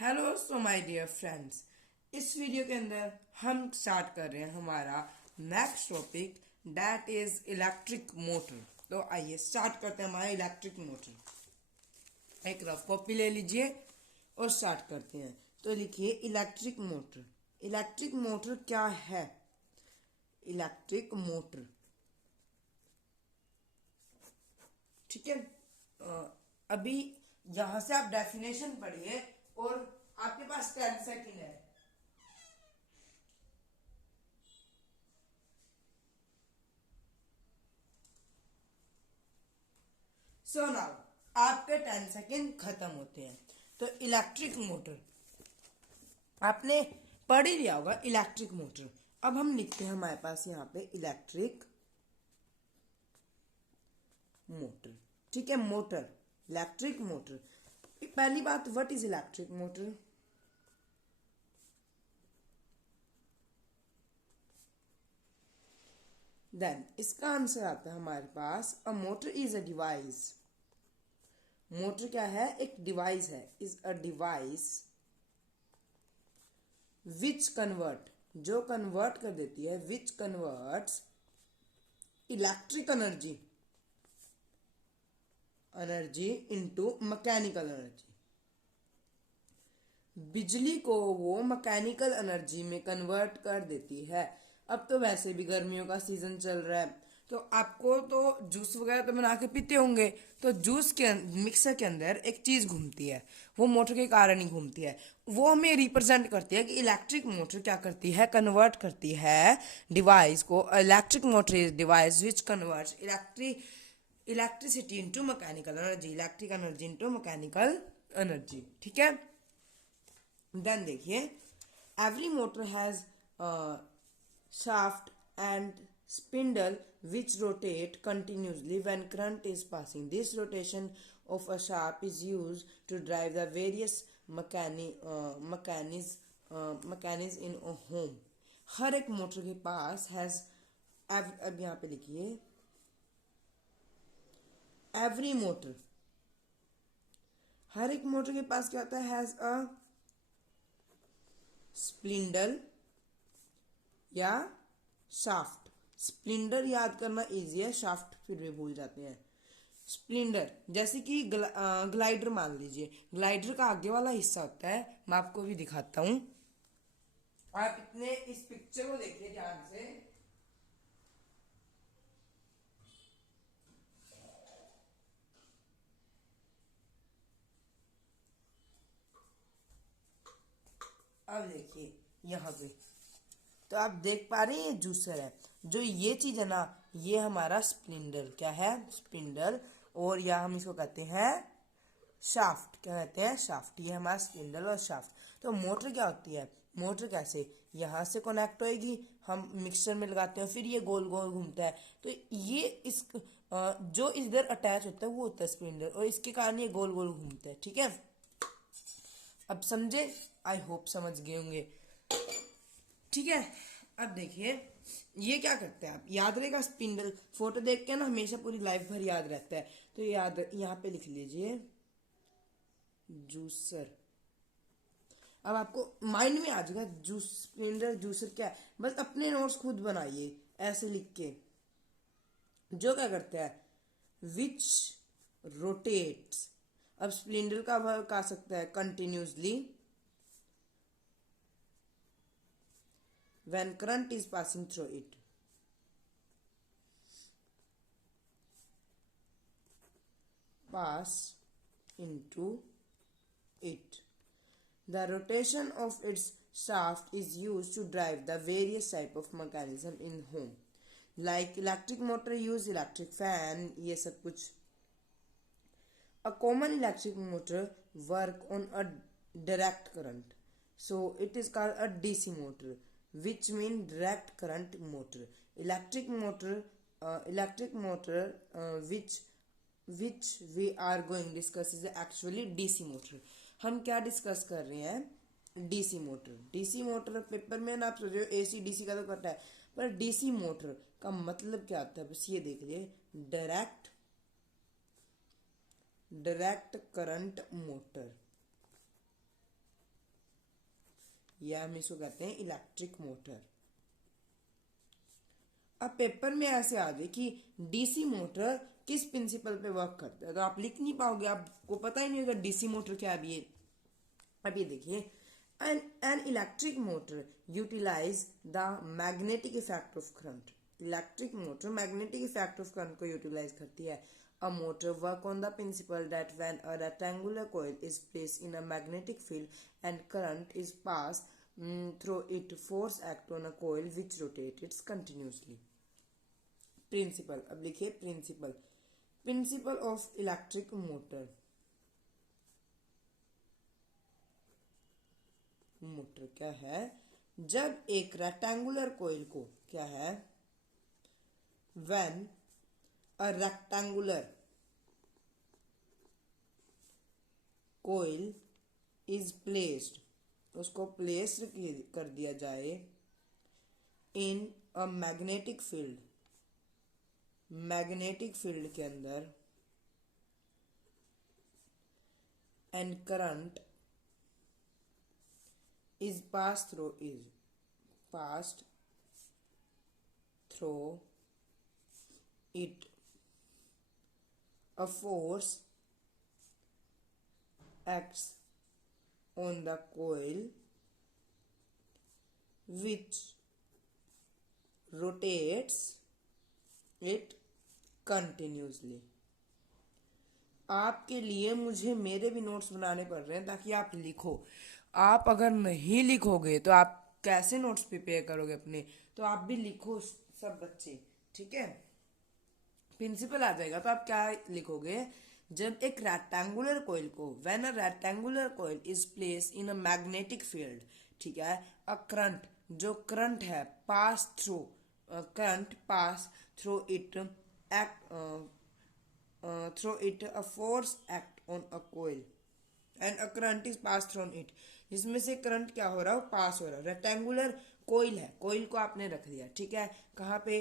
Hello so my dear friends. इस video के अंदर हम स्टार्ट कर रहे हैं हमारा next topic that is electric motor. तो आइए स्टार्ट करते हैं हमारा इलेक्ट्रिक मोटर। एक रफ कॉपी ले लीजिए और स्टार्ट करते हैं। तो लिखिए इलेक्ट्रिक मोटर। इलेक्ट्रिक मोटर क्या है? इलेक्ट्रिक मोटर, ठीक है। अभी यहां से आप डेफिनेशन पढ़िए और आपके पास 10 सेकेंड है। सो नाउ आपके 10 सेकेंड खत्म होते हैं। तो इलेक्ट्रिक मोटर आपने पढ़ ही लिया होगा, इलेक्ट्रिक मोटर। अब हम लिखते हैं हमारे पास यहाँ पे इलेक्ट्रिक मोटर, ठीक है। Motor, electric motor. पहली बात, what is electric motor? Then इसका आंसर आता है हमारे पास a motor is a device. मोटर क्या है? एक डिवाइस है। Is a device which convert, जो कन्वर्ट कर देती है, which converts electric energy into mechanical energy. बिजली को वो मैकेनिकल एनर्जी में कन्वर्ट कर देती है। अब तो वैसे भी गर्मियों का सीजन चल रहा है, तो आपको तो जूस वगैरह तो बना के पीते होंगे। तो जूस के मिक्सर के अंदर एक चीज घूमती है, वो मोटर के कारण ही घूमती है। वो हमें रिप्रेजेंट करती है कि इलेक्ट्रिक मोटर क्या करती है? कन्वर्ट करती है डिवाइस को। Electric motor is device which converts electricity into mechanical energy, electric energy into mechanical energy, ठीक है। देन देखिए, every motor has shaft and spindle which rotate continuously when current is passing. This rotation of a shaft is used to drive the various mechanisms in a home. हर एक motor के पास has, अब यहाँ पे लिखिए every motor, हर एक motor के पास क्या होता है? हैज अ स्प्लिंडल या शाफ्ट। स्प्लिंडर याद करना इजी है, शाफ्ट फिर भी भूल जाते हैं। स्प्लिंडर जैसे कि ग्लाइडर मान लीजिए, ग्लाइडर का आगे वाला हिस्सा होता है। मैं आपको भी दिखाता हूं, आप इतने इस पिक्चर को देखिए ध्यान से। अब देखिए यहाँ पे, तो आप देख पा रहे हैं ये जूसर है। जो ये चीज है ना, ये हमारा स्प्लिंडर, क्या है? स्प्लिंडर। और या हम इसको कहते हैं शाफ्ट। क्या कहते हैं? शाफ्ट। ये हमारा स्पिंडल और शाफ्ट। तो मोटर क्या होती है? मोटर कैसे यहाँ से कनेक्ट होएगी, हम मिक्सचर में लगाते हैं, फिर ये गोल गोल घूमता है। तो ये इस जो इधर अटैच होता है वो होता है स्पिंडल, और इसके कारण ये गोल गोल घूमता है, ठीक है। अब समझे? आई होप समझ गए होंगे, ठीक है। अब देखिए ये क्या करता है, आप याद रहेगा। स्पिंडल फोटो देख के ना हमेशा पूरी लाइफ भर याद रहता है। तो याद यहाँ पे लिख लीजिए जूसर। अब आपको माइंड में आ जाएगा जूस, स्प्लेंडर, जूसर क्या है। बस अपने नोट्स खुद बनाइए ऐसे लिख के। जो क्या करता है? विच रोटेट्स। अब स्प्लेंडर का वर्क आ सकता है continuously when current is passing through it. Pass into it. The rotation of its shaft is used to drive the various type of mechanism in home, like electric motor use electric fan, ये सब कुछ। A common electric motor work on a direct current, so it is called a DC motor, which mean direct current motor. Electric motor which we are going discuss is actually DC motor. हम क्या discuss कर रहे हैं? DC motor. DC motor paper में ना आप सोच रहे हो एसी डीसी का तो करता है, पर डीसी मोटर का मतलब क्या होता है? बस ये देख लिए, डायरेक्ट करंट मोटर। या हम इसको कहते हैं इलेक्ट्रिक मोटर। अब पेपर में ऐसे आ गए कि डीसी मोटर किस प्रिंसिपल पे वर्क करता है, तो आप लिख नहीं पाओगे, आपको पता ही नहीं होगा डीसी मोटर क्या है। अब ये देखिए, an electric motor utilize the magnetic effect of current। Electric motor magnetic effect of current को यूटिलाइज करती है। A motor work on the principle that when a rectangular coil is placed in a magnetic field and current is passed through it, force act on a coil which rotates continuously। Principle, अब लिखिए principle, principle of electric motor. Motor क्या है, जब एक rectangular coil को क्या है, when a rectangular coil is placed, उसको प्लेस कर दिया जाए in a magnetic field, magnetic field के अंदर, and current is passed through it, a force acts on the coil which rotates it continuously। आपके लिए मुझे मेरे भी नोट्स बनाने पड़ रहे हैं ताकि आप लिखो। आप अगर नहीं लिखोगे तो आप कैसे नोट्स प्रिपेयर करोगे अपने, तो आप भी लिखो सब बच्चे, ठीक है। प्रिंसिपल आ जाएगा तो आप क्या लिखोगे, जब एक रेक्टेंगुलर कॉइल को, when a rectangular coil is place in a magnetic field, ठीक है, अ करंट, जो करंट है pass through, current pass through it, act through it, a force act on a coil and a current is passed through it। जिसमें से current क्या हो रहा है, पास हो रहा है। रेक्टेंगुलर कोइल है, कोइल को आपने रख दिया, ठीक है, कहाँ पे,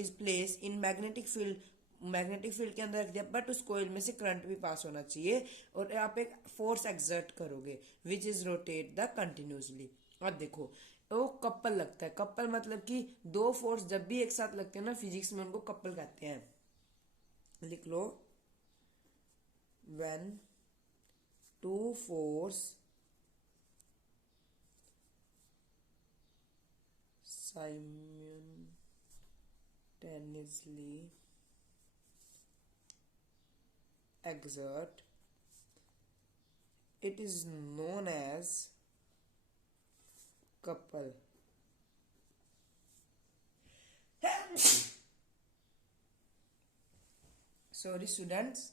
is place in magnetic field, magnetic field के अंदर रख दिया, बट उस कोइल में से करंट भी पास होना चाहिए और आप एक फोर्स एक्सर्ट करोगे which is rotate the continuously. अब देखो वो कपल लगता है, कपल मतलब कि दो फोर्स जब भी एक साथ लगते हैं ना फिजिक्स में, उनको कपल कहते हैं। लिख लो, when two force simultaneously exert, it is known as couple। Sorry students,